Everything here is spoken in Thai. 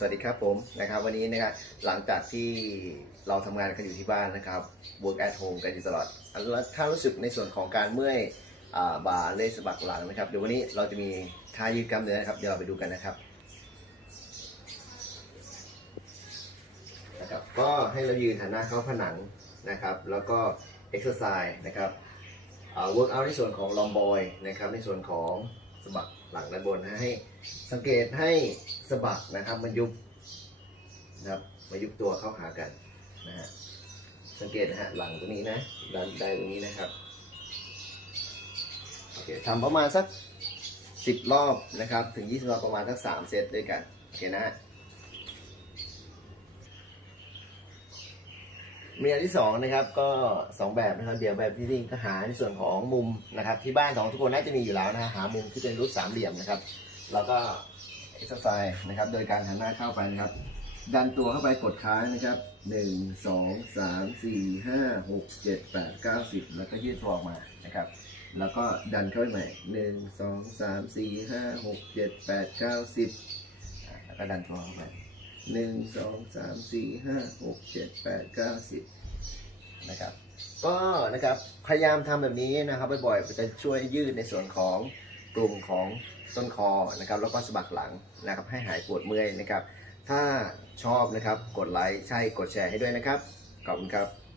สวัสดีครับผมนะครับวันนี้นะครับหลังจากที่เราทำงานกันอยู่ที่บ้านนะครับ work at home กันอยู่ตลอดแล้วถ้ารู้สึกในส่วนของการเมื่อยอบ่าเล่สะบักหลังนะครับเดี๋ยววันนี้เราจะมีท่ายืดกล้ามเนื้อนะครับเดี๋ยวเราไปดูกันนะครับนะครับ ก็ให้เรายืนหันหน้าเข้าผนังนะครับ แล้วก็ exercise นะครับ work out ในส่วนของลอมบอยนะครับในส่วนของะบักหลังด้านบนนะให้ สังเกตให้สะบักนะครับ มันยุบนะครับมายุบตัวเข้าหากันนะฮะสังเกตนะฮะหลังตรงนี้นะด้านใดตรงนี้นะครับโอเคทำประมาณสักสิบรอบนะครับ ถึงยี่สิบรอบประมาณสักสามเซตด้วยกันโอเคนะฮะ มีอันที่สองนะครับก็สองแบบนะครับเดี๋ยวแบบที่นี่ก็หาในส่วนของมุมนะครับ ที่บ้านของทุกคนน่าจะมีอยู่แล้วนะฮะหามุมที่เป็นรูปสามเหลี่ยมนะครับ แล้วก็เอ็กซ์ไซส์นะครับ โดยการหันหน้าเข้าไปนะครับ ดันตัวเข้าไปกดค้างนะครับหนึ่งสองสามสี่ห้าหกเจ็ดแปดเก้าสิบแล้วก็ยืดตัวออกมานะครับ แล้วก็ดันเข้าไปใหม่หนึ่งสองสามสี่ห้าหกเจ็ดแปดเก้าสิบแล้วก็ดันตัวเข้าไป หนึ่งสองสามสี่ห้าหกเจ็ดแปดเก้าสิบนะครับ ก็นะครับพยายามทำแบบนี้นะครับบ่อยๆจะช่วยยืดในส่วนของกลุ่มของต้นคอนะครับแล้วก็สะบักหลังนะครับให้หายปวดเมื่อยนะครับ ถ้าชอบนะครับกดไลค์ใช่กดแชร์ให้ด้วยนะครับขอบคุณครับ